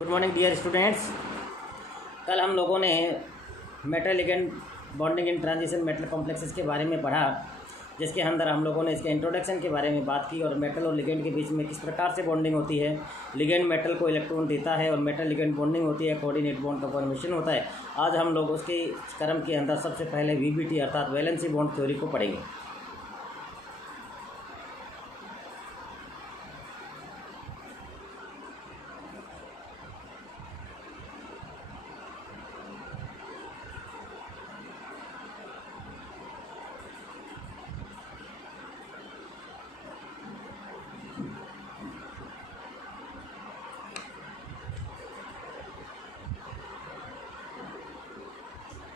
Good morning dear students. कल हम लोगों ने metal ligand bonding in transition metal complexes के बारे में पढ़ा, जिसके अंदर हम लोगों ने इसके इंट्रोडक्शन के बारे में बात की और मेटल और लिगेंड के बीच में किस प्रकार से बॉन्डिंग होती है। लिगेंड मेटल को इलेक्ट्रॉन देता है और मेटल लिगेंड बॉन्डिंग होती है, कोऑर्डिनेट बॉन्ड का फॉर्मेशन होता है। आज हम लोग उसके क्रम के अंदर सबसे पहले वीबीटी अर्थात वैलेंसी बॉन्ड थ्योरी को पढ़ेंगे।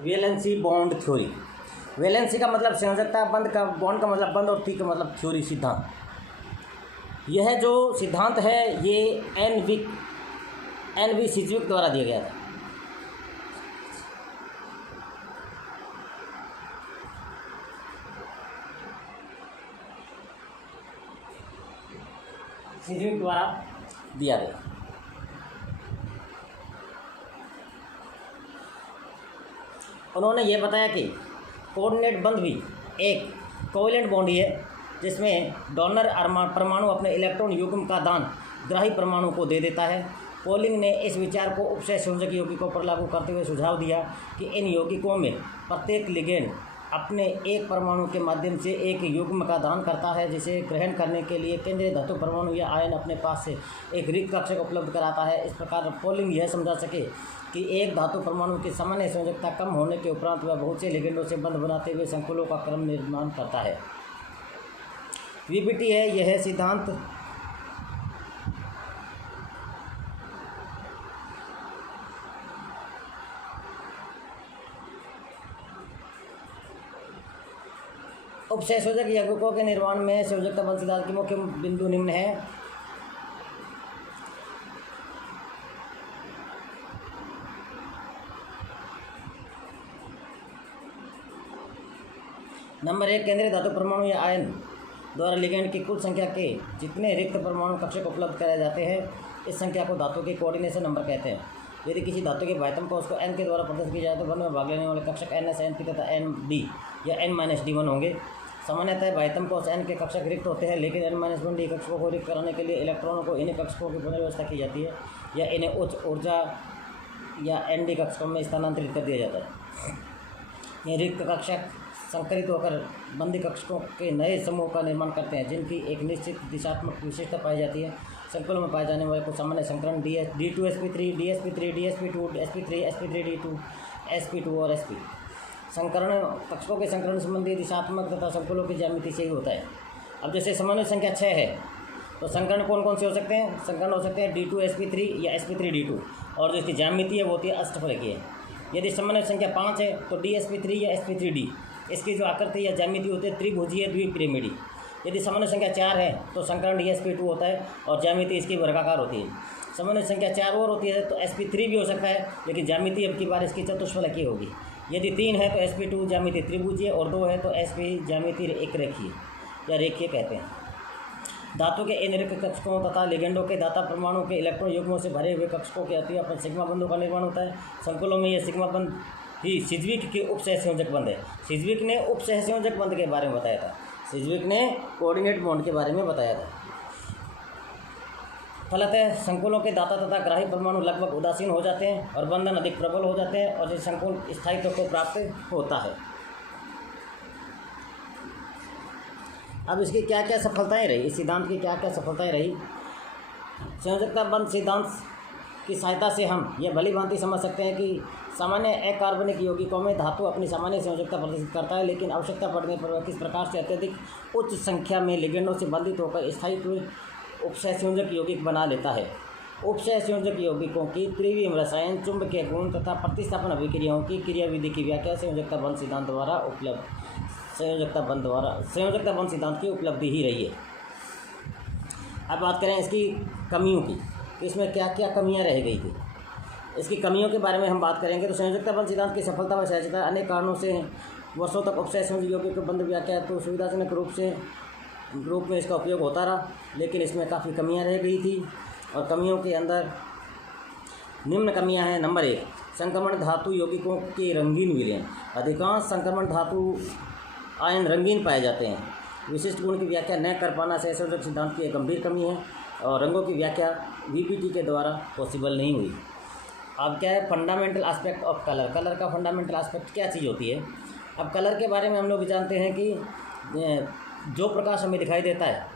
Valency bond theory. वैलेंसी का मतलब संयोजकता, बंद का बॉन्ड का मतलब बंद और थी का मतलब थ्योरी, सिद्धांत। यह जो सिद्धांत है ये एन वी सिज्विक द्वारा दिया गया था। सिज्विक द्वारा दिया गया। उन्होंने ये बताया कि कोऑर्डिनेट बंध भी एक कोवेलेंट बॉन्ड ही है, जिसमें डोनर परमाणु अपने इलेक्ट्रॉन युग्म का दान ग्राही परमाणु को दे देता है। पोलिंग ने इस विचार को उपसय संयोजक यौगिकों पर लागू करते हुए सुझाव दिया कि इन यौगिकों में प्रत्येक लिगेंड अपने एक परमाणु के माध्यम से एक युग्म का दान करता है, जिसे ग्रहण करने के लिए केंद्रीय धातु परमाणु या आयन अपने पास से एक रिक्त कक्षक उपलब्ध कराता है। इस प्रकार पोलिंग यह समझा सके कि एक धातु परमाणु की सामान्य संयोजकता कम होने के उपरांत वह बहुत से लिगेंडों से बंध बनाते हुए संकुलों का क्रम निर्माण करता है। वीबीटी है यह सिद्धांत उपसय संयोजक यौगिकों के निर्माण में संयोजकता बंध सिद्धांत की मुख्य बिंदु निम्न है। नंबर 1, केंद्रीय धातु परमाणु या आयन द्वारा लिगेंड की कुल संख्या के जितने रिक्त परमाणु कक्षक उपलब्ध कराए जाते हैं, इस संख्या को धातु के कोऑर्डिनेशन नंबर कहते हैं। यदि किसी धातु के भाइतम को उसको n के द्वारा प्रदर्शित किया जाए तो वन में भाग लेने वाले कक्षक ns, np तथा nd या n-d1 होंगे। सामान्यतः भाइतम को n के कक्षक रिक्त होते हैं, लेकिन n-1d कक्षकों को रिक्त कराने के लिए इलेक्ट्रॉनों को इन्हीं कक्षकों की पुनर्व्यवस्था की जाती है या इन्हें उच्च ऊर्जा या nd कक्षकों में स्थानांतरित कर दिया जाता है। ये रिक्त कक्षक संकरित होकर बंदी कक्षकों के नए समूह का निर्माण करते हैं, जिनकी एक निश्चित दिशात्मक विशेषता पाई जाती है। संकुलों में पाए जाने वाले कुछ सामान्य संकरण d2sp3, dsp3, dsp2, sp3, sp3d2, sp2 और sp। संकरण कक्षकों के संकरण संबंधी दिशात्मक तथा संकुलों की ज्यामिति से ही होता है। अब जैसे सामान्य संख्या 6 है तो संकरण कौन कौन से हो सकते हैं? संकरण हो सकते हैं d2sp3 या sp3d2, और जो इसकी ज्यामिति है वो होती है अष्टफलकीय है। यदि सामान्य संख्या 5 है तो dsp3 या sp3d, इसकी जो आकृति या ज्यामिति होती है त्रिभुजीय द्विपिरामिडी। यदि सामान्य संख्या 4 है तो संकरण dsp2 होता है और ज्यामिति इसकी वर्गाकार होती है। सामान्य संख्या 4 और होती है तो sp3 भी हो सकता है, लेकिन ज्यामिति अब की बार इसकी चतुष्फलकीय होगी। यदि 3 है तो sp2 ज्यामिति त्रिभुजीय और 2 है तो sp ज्यामिति एक रेखीय या रेखीय कहते हैं। धातु के इन रिक्त कक्षकों तथा लिगेंडों के दाता परमाणु के इलेक्ट्रॉन युग्मों से भरे हुए कक्षकों के अति अपने सिग्मा बंधों का निर्माण होता है। संकुलों में यह सिग्मा बंध ही सिज्विक के उपसह संयोजक बंध है। सिज्विक ने उपसह संयोजक बंध के बारे में बताया था। सिज्विक ने कोऑर्डिनेट बॉन्ड के बारे में बताया था। फलतः संकुलों के दाता तथा ग्राही परमाणु लगभग उदासीन हो जाते हैं और बंधन अधिक प्रबल हो जाते हैं और इस संकुल स्थायित्व को प्राप्त होता है। अब इसकी क्या क्या सफलताएं रही, इस सिद्धांत की क्या क्या सफलताएं रही? संयोजकता बंध सिद्धांत की सहायता से हम यह भली भांति समझ सकते हैं कि सामान्य अकार्बनिक यौगिकों में धातु अपनी सामान्य संयोजकता प्रदर्शित करता है, लेकिन आवश्यकता पड़ने पर वह किस प्रकार से अत्यधिक उच्च संख्या में लिगेंडों से बंधित होकर स्थायित्व उपसय संयोजक यौगिक बना लेता है। उपसय संयोजक यौगिकों की त्रिविम रसायन, चुंबकीय गुण तथा प्रतिस्थापन अभिक्रियाओं की क्रियाविधि की व्याख्या संयोजकता बंध सिद्धांत द्वारा संयोजकता बंध सिद्धांत की उपलब्धि ही रही है। अब बात करें इसकी कमियों की, इसमें क्या क्या कमियां रह गई थी। इसकी कमियों के बारे में हम बात करेंगे तो संयोजकता बंध सिद्धांत की सफलता व सहजता अनेक कारणों से वर्षों तक उपसय संयोजक यौगिक के बंध व्याख्या तो सुविधाजनक रूप में इसका उपयोग होता रहा, लेकिन इसमें काफ़ी कमियां रह गई थी। और कमियों के अंदर निम्न कमियां हैं। नंबर 1, संक्रमण धातु यौगिकों के रंगीन विलयन। अधिकांश संक्रमण धातु आयन रंगीन पाए जाते हैं। विशिष्ट गुण की व्याख्या न कर पाना सहसंयोजक सिद्धांत की एक गंभीर कमी है और रंगों की व्याख्या वीपीटी के द्वारा पॉसिबल नहीं हुई। अब क्या है fundamental aspect of colour. Colour का फंडामेंटल एस्पेक्ट क्या चीज़ होती है। अब कलर के बारे में हम लोग जानते हैं कि जो प्रकाश हमें दिखाई देता है,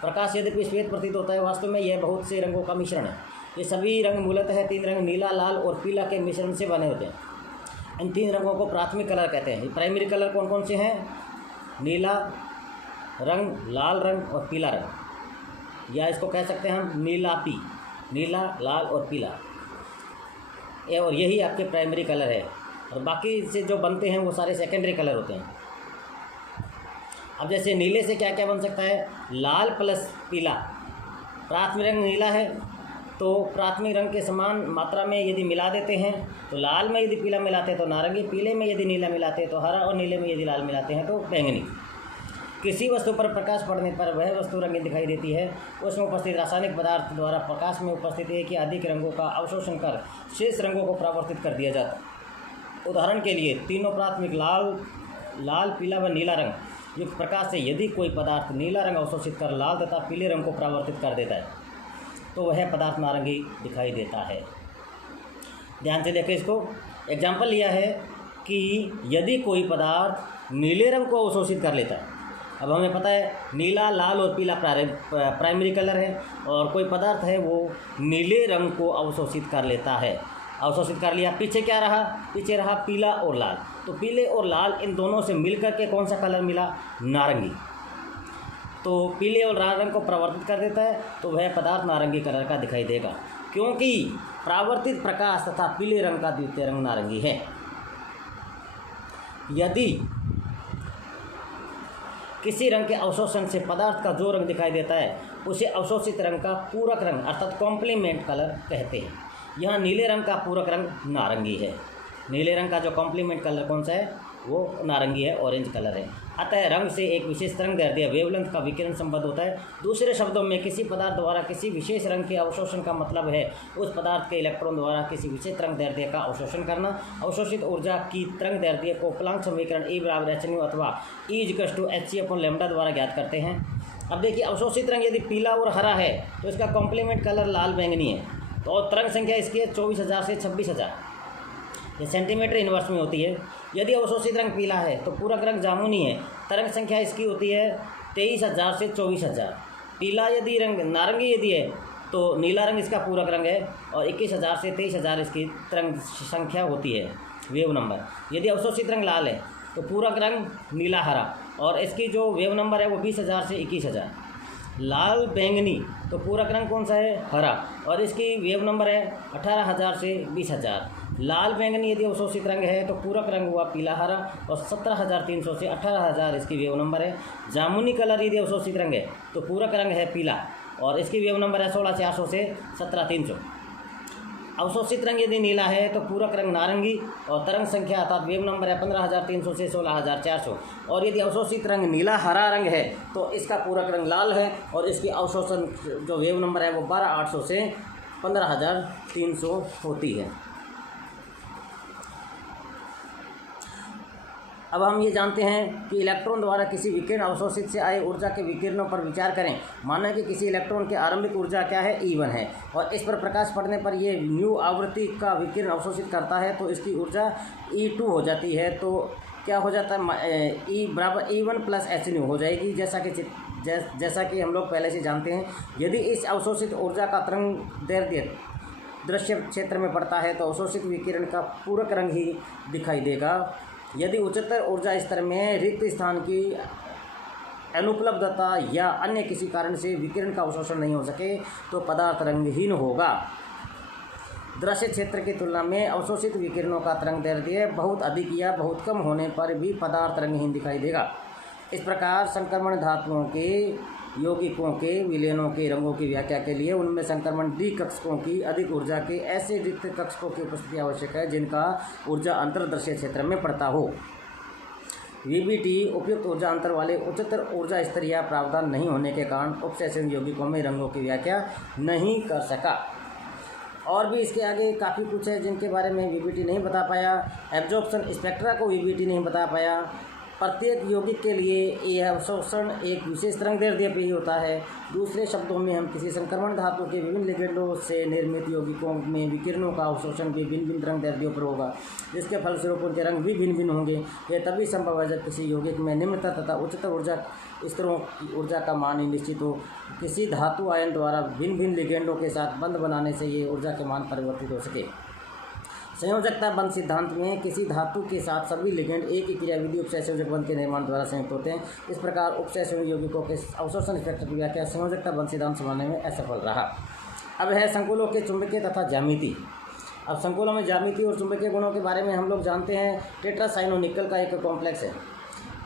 प्रकाश यद्यपि श्वेत प्रतीत होता है, वास्तव में यह बहुत से रंगों का मिश्रण है। ये सभी रंग मूलतः 3 रंग नीला, लाल और पीला के मिश्रण से बने होते हैं। इन 3 रंगों को प्राथमिक कलर कहते हैं। प्राइमरी कलर कौन कौन से हैं? नीला रंग, लाल रंग और पीला रंग, या इसको कह सकते हैं हम नीलापी, नीला, लाल और पीला। और यही आपके प्राइमरी कलर है और बाकी से जो बनते हैं वो सारे सेकेंडरी कलर होते हैं। अब जैसे नीले से क्या क्या बन सकता है? लाल प्लस पीला। प्राथमिक रंग नीला है तो प्राथमिक रंग के समान मात्रा में यदि मिला देते हैं तो लाल में यदि पीला मिलाते हैं तो नारंगी, पीले में यदि नीला मिलाते हैं तो हरा और नीले में यदि लाल मिलाते हैं तो बैंगनी। किसी वस्तु पर प्रकाश पड़ने पर वह वस्तु रंगीन दिखाई देती है। उसमें उपस्थित रासायनिक पदार्थ द्वारा प्रकाश में उपस्थित एक या अधिक रंगों का अवशोषण कर शेष रंगों को परावर्तित कर दिया जाता है। उदाहरण के लिए तीनों प्राथमिक लाल, पीला व नीला रंग युक्त प्रकाश से यदि कोई पदार्थ नीला रंग अवशोषित कर लाल तथा पीले रंग को परावर्तित कर देता है तो वह पदार्थ नारंगी दिखाई देता है। ध्यान से देखें इसको। एग्जाम्पल लिया है कि यदि कोई पदार्थ नीले रंग को अवशोषित कर लेता है, अब हमें पता है नीला, लाल और पीला प्राइमरी कलर है और कोई पदार्थ है वो नीले रंग को अवशोषित कर लेता है, अवशोषित कर लिया। पीछे क्या रहा? पीछे रहा पीला और लाल। तो पीले और लाल इन दोनों से मिलकर के कौन सा कलर मिला? नारंगी। तो पीले और लाल रंग को परावर्तित कर देता है तो वह पदार्थ नारंगी कलर का दिखाई देगा, क्योंकि परावर्तित प्रकाश तथा पीले रंग का द्वितीय रंग नारंगी है। यदि किसी रंग के अवशोषण से पदार्थ का जो रंग दिखाई देता है उसे अवशोषित रंग का पूरक रंग अर्थात कॉम्प्लीमेंट कलर कहते हैं। यहाँ नीले रंग का पूरक रंग नारंगी है। नीले रंग का जो कॉम्प्लीमेंट कलर कौन सा है? वो नारंगी है, ऑरेंज कलर है। अतः रंग से एक विशेष तरंगदैर्ध्य वेवलेंथ का विकिरण संबद्ध होता है। दूसरे शब्दों में किसी पदार्थ द्वारा किसी विशेष रंग के अवशोषण का मतलब है उस पदार्थ के इलेक्ट्रॉन द्वारा किसी विशेष तरंगदैर्ध्य का अवशोषण करना। अवशोषित ऊर्जा की तरंगदैर्ध्य को प्लांक समीकरण E बराबर hν अथवा E hc/λ द्वारा ज्ञात करते हैं। अब देखिए, अवशोषित रंग यदि पीला और हरा है तो इसका कॉम्प्लीमेंट कलर लाल बैंगनी है। तो और तरंग संख्या इसकी है 24,000 से 26,000, ये सेंटीमीटर इनवर्स में होती है। यदि अवशोषित रंग पीला है तो पूरक रंग जामुनी है, तरंग संख्या इसकी होती है 23,000 से 24,000। पीला यदि रंग नारंगी यदि है तो नीला रंग इसका पूरक रंग है और 21,000 से 23,000 इसकी तरंग संख्या होती है, वेव नंबर। यदि अवशोषित रंग लाल है तो पूरक रंग नीला हरा और इसकी जो वेव नंबर है वो 20,000 से 21,000। लाल बैंगनी तो पूरक रंग कौन सा है? हरा, और इसकी वेव नंबर है 18,000 से 20,000। लाल बैंगनी यदि अवशोषित रंग है तो पूरक रंग हुआ पीला हरा और 17,300 से 18,000 इसकी वेव नंबर है। जामुनी कलर यदि अवशोषित रंग है तो पूरक रंग है पीला और इसकी वेव नंबर है 16,400 से 17,300। अवशोषित रंग यदि नीला है तो पूरक रंग नारंगी और तरंग संख्या अर्थात वेव नंबर है 15,300 से 16,400। और यदि अवशोषित रंग नीला हरा रंग है तो इसका पूरक रंग लाल है और इसकी अवशोषण जो वेव नंबर है वो 12,800 से 15,300 होती है। अब हम ये जानते हैं कि इलेक्ट्रॉन द्वारा किसी विकिरण अवशोषित से आए ऊर्जा के विकिरणों पर विचार करें। माना कि किसी इलेक्ट्रॉन की आरंभिक ऊर्जा क्या है? E1 है और इस पर प्रकाश पड़ने पर ये न्यू आवृत्ति का विकिरण अवशोषित करता है तो इसकी ऊर्जा E2 हो जाती है। तो क्या हो जाता है? E बराबर E1 प्लस hν हो जाएगी, जैसा कि हम लोग पहले से जानते हैं। यदि इस अवशोषित ऊर्जा का तरंगदैर्ध्य दृश्य क्षेत्र में पड़ता है तो अवशोषित विकिरण का पूरक रंग ही दिखाई देगा। यदि उच्चतर ऊर्जा स्तर में रिक्त स्थान की अनुपलब्धता या अन्य किसी कारण से विकिरण का अवशोषण नहीं हो सके तो पदार्थ रंगहीन होगा। दृश्य क्षेत्र की तुलना में अवशोषित विकिरणों का तरंगदैर्ध्य बहुत अधिक या बहुत कम होने पर भी पदार्थ रंगहीन दिखाई देगा। इस प्रकार संक्रमण धातुओं के यौगिकों के विलयनों के रंगों की व्याख्या के लिए उनमें संक्रमण डी कक्षकों की अधिक ऊर्जा के ऐसे रिक्त कक्षकों की उपस्थिति आवश्यक है जिनका ऊर्जा अंतर दृश्य क्षेत्र में पड़ता हो। वीबीटी उपयुक्त ऊर्जा अंतर वाले उच्चतर ऊर्जा स्तर या प्रावधान नहीं होने के कारण उपसैचुरेशन यौगिकों में रंगों की व्याख्या नहीं कर सका। और भी इसके आगे काफ़ी कुछ है जिनके बारे में वीबीटी नहीं बता पाया। एब्जॉर्प्शन स्पेक्ट्रा को वीबीटी नहीं बता पाया। प्रत्येक यौगिक के लिए यह अवशोषण एक विशेष तरंगदैर्ध्य पे ही होता है। दूसरे शब्दों में हम किसी संक्रमण धातु के विभिन्न लिगेंडों से निर्मित यौगिकों में विकिरणों का अवशोषण भी भिन्न भिन्न तरंगदैर्ध्यों पर होगा, जिसके फलस्वरूप उनके रंग भी भिन्न भिन्न होंगे। यह तभी संभव है जब किसी यौगिक में निम्नतर तथा उच्चतर ऊर्जा स्तरों की ऊर्जा का मान निश्चित हो। किसी धातु आयन द्वारा भिन्न भिन्न लिगेंडों के साथ बंध बनाने से ये ऊर्जा के मान परिवर्तित हो सके। संयोजकता बंध सिद्धांत में किसी धातु के साथ सभी लिगेंड एक ही क्रियाविधि उपसहसंयोजक बंध के निर्माण द्वारा संयुक्त होते हैं। इस प्रकार उपसहसंयोजक यौगिकों के अवशोषण स्पेक्ट्रम की व्याख्या संयोजकता बंध सिद्धांत समझने में असफल रहा। अब है संकुलों के चुंबकीय तथा ज्यामिति। अब संकुलों में ज्यामिति और चुंबकीय गुणों के बारे में हम लोग जानते हैं। टेट्रासाइनोनिकल का एक कॉम्प्लेक्स है।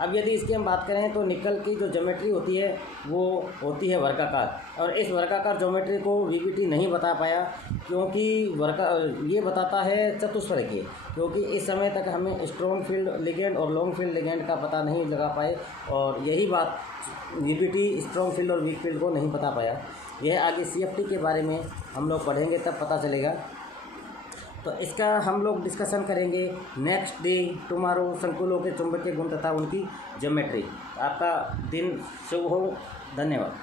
अब यदि इसकी हम बात करें तो निकल की जो ज्योमेट्री होती है वो होती है वर्गाकार, और इस वर्गाकार ज्योमेट्री को वीबीटी नहीं बता पाया क्योंकि ये बताता है चतुष्फलकीय, क्योंकि इस समय तक हमें स्ट्रॉन्ग फील्ड लिगेंड और लॉन्ग फील्ड लिगेंड का पता नहीं लगा पाए, और यही बात वीबीटी स्ट्रॉन्ग फील्ड और वीक फील्ड को नहीं बता पाया। यह आगे सीएफटी के बारे में हम लोग पढ़ेंगे तब पता चलेगा। तो इसका हम लोग डिस्कशन करेंगे नेक्स्ट डे टुमारो, संकुलों के चुंबकीय गुण तथा उनकी ज्योमेट्री। आपका दिन शुभ हो। धन्यवाद।